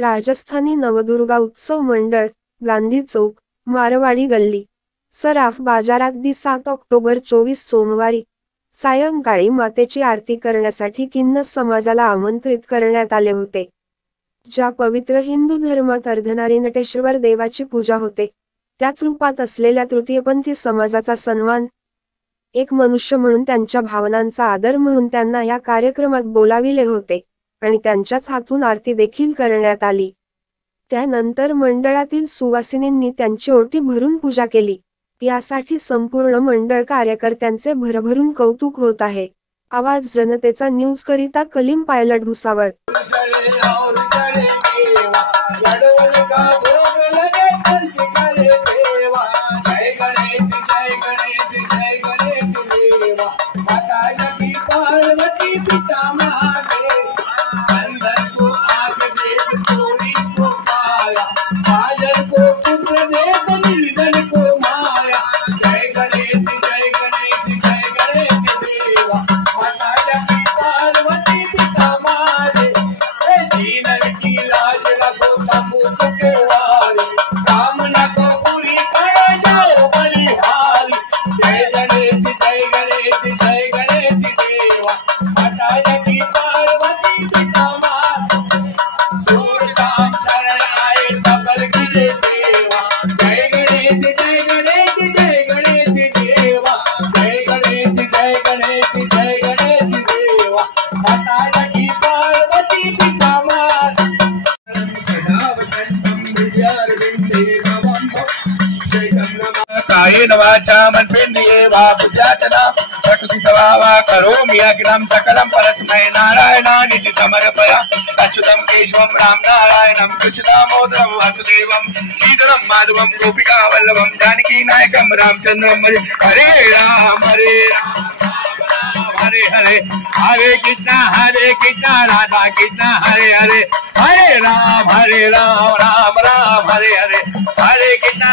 राजस्थानी नवदुर्गा उत्सव मंडळ, गांधी चौक, मारवाडी गल्ली, सराफ बाजारात 7 ऑक्टोबर 24 सोमवारी सायंकाळी मातेची आरती करण्यासाठी किन्नस समाजाला आमंत्रित करण्यात आले होते. ज्या पवित्र हिंदू धर्मात अर्धनारीनटेश्वर देवाची पूजा होते, त्याच रूपात असलेल्या तृतीयपंथी समाजाचा सन्मान, एक मनुष्य म्हणून त्यांच्या भावनांचा आदर म्हणून त्यांना या कार्यक्रमात बोलाविले होते आणि त्यांच्याच हातून आरती देखील करण्यात आली. त्यानंतर मंडळातील सुवासिनींनी त्यांची ओटी भरून पूजा केली. यासाठी संपूर्ण मंडळ कार्यकर्त्यांचे भरभरून कौतुक होत आहे. आवाज जनतेचा न्यूज करिता कलीम पायलट भुसावळ. वाचा मनपिंडिये वा पूजाचना प्रकृति स्वभावा करोमि अखिलं सकलं परस्मै नारायणानिति समर्पया. अच्युतं केशवं राम नारायणं कृष्णदामोदरं वासुदेवं श्रीधरं माधवं गोपिका वल्लभं जानकी नायकं रामचंद्रं भजे. हरे राम हरे हरे, हरे कृष्णा राधा कृष्णा हरे हरे, हरे राम राम राम हरे हरे, हरे कृष्णा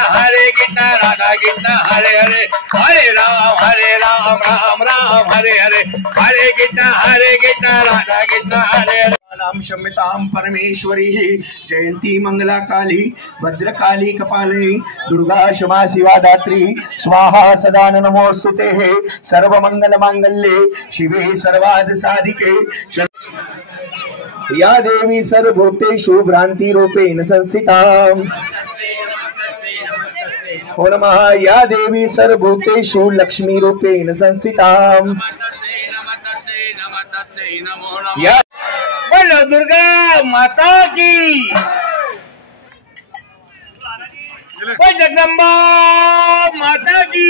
राधा कृष्णा हरे हरे, हरे राम राम राम हरे हरे, हरे कृष्णा राधा कृष्णा हरे हरे. नाम शम्यतां परमेश्वरी जयंती मंगला काली भद्रकाली कपालिनी दुर्गा क्षमा शिवा दात्री स्वाहा सदा नमोस्तुते. सर्व मंगल मांगल्ये शिवे सर्वार्थ साधिके या देवी सर्वभूतेषु भ्रांति रूपेण संस्थिताम्. ओ नमः या देवी सर्वभूतेषु लक्ष्मी रूपेण संस्थिताम्. या बोलो दुर्गा माता की, जगदम्बा माता की.